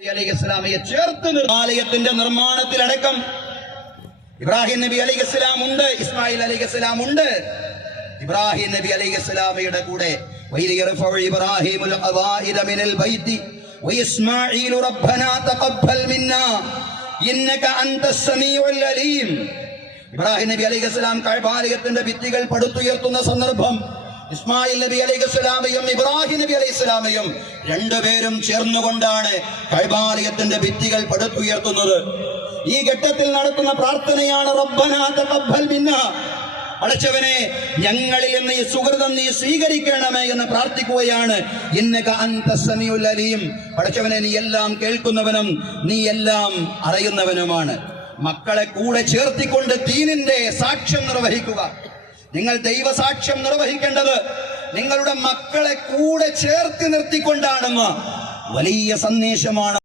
അലൈഹിസ്സലാമയെ ചേർത്ത് ആലയത്തിന്റെ നിർമ്മാണത്തിലടക്കം ഇബ്രാഹിം നബി അലൈഹിസ്സലാം ഉണ്ട്, ഇസ്മായിൽ അലൈഹിസ്സലാം ഉണ്ട്. ഇബ്രാഹിം നബി അലൈഹിസ്സലാമയുടെ കൂടെ ഇബ്രാഹിമുൽ ഖവാഇദ മിനൽ ബൈത്തി വഇസ്മാഈലു റബ്ബനാ തഖബ്ബൽ മിന്നാ ഇന്നക അൻതസ് സമീഉൽ അലീം. ഇബ്രാഹിം നബി അലൈഹിസ്സലാം കഅബാലയത്തിന്റെ ഭിത്തികൾ പടുത്തുയർത്തുന്ന സന്ദർഭം ഇസ്മായിൽ നബി അലൈഹിസ്സലാമയും ഇബ്രാഹിം നബി അലൈഹിസ്സലാമയും രണ്ടുപേരും ചേർന്നുകൊണ്ടാണ് കഅബാലയത്തിന്റെ ഭിത്തികൾ പടുത്തുയർത്തുന്നത്. ഈ ഘട്ടത്തിൽ നടത്തുന്ന പ്രാർത്ഥനയാണ് റബ്ബനാ തഖബ്ബൽ മിന്നാ, പടച്ചവനെ ഞങ്ങളിൽ നിന്ന് ഈ സുഹൃതം നീ സ്വീകരിക്കണമേ എന്ന് പ്രാർത്ഥിക്കുകയാണ്. ഇന്നക അൻതസ് സമീഉൽ അലീം, പടച്ചവനെ നീ എല്ലാം കേൾക്കുന്നവനും നീ എല്ലാം അറിയുന്നവനുമാണ്. മക്കളെ കൂടെ ചേർത്തിക്കൊണ്ട് ദീനിന്റെ സാക്ഷ്യം നിർവഹിക്കുക. നിങ്ങൾ ദൈവസാക്ഷ്യം നിർവഹിക്കേണ്ടത് നിങ്ങളുടെ മക്കളെ കൂടെ ചേർത്ത് നിർത്തിക്കൊണ്ടാണെന്ന് വലിയ സന്ദേശമാണ്.